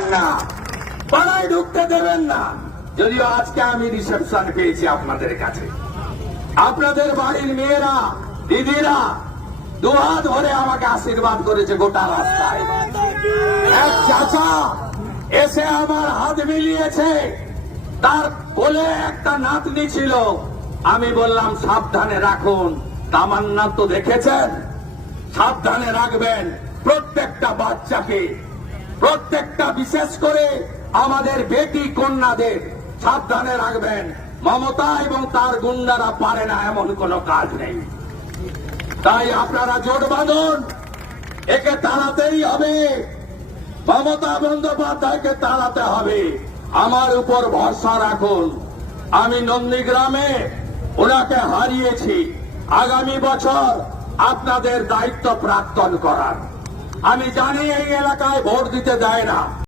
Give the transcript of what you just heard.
দেবেন না, পাড়ায় ঢুকতে দেবেন না। যদিও আজকে আমি রিসেপশন পেয়েছি আপনাদের কাছে, আপনাদের বাড়ির মেয়েরা দিদিরা দুহাত ভরে আমাকে আশীর্বাদ করেছে গোটা রাস্তায়। এক চাচা এসে আমার হাত মিলিয়েছে, তার কোলে একটা নাতনি ছিল। আমি বললাম সাবধানে রাখুন। তামান্না তো দেখেছেন, সাবধানে রাখবেন প্রত্যেকটা বাচ্চাকে, প্রত্যেকটা বিশেষ করে আমাদের বেটি কন্যাদের সাবধানে রাখবেন। মমতা এবং তার গুন্ডারা পারে না এমন কোন কাজ নেই। তাই আপনারা জোট বাঁধুন, একে তাড়াতেই হবে, মমতা বন্দ্যোপাধ্যায়কে তাড়াতে হবে। আমার উপর ভরসা রাখুন। আমি নন্দীগ্রামে ওনাকে হারিয়েছি, আগামী বছর আপনাদের দায়িত্ব প্রাক্তন করার। আমি জানি এই এলাকায় ভোট দিতে দেয় না।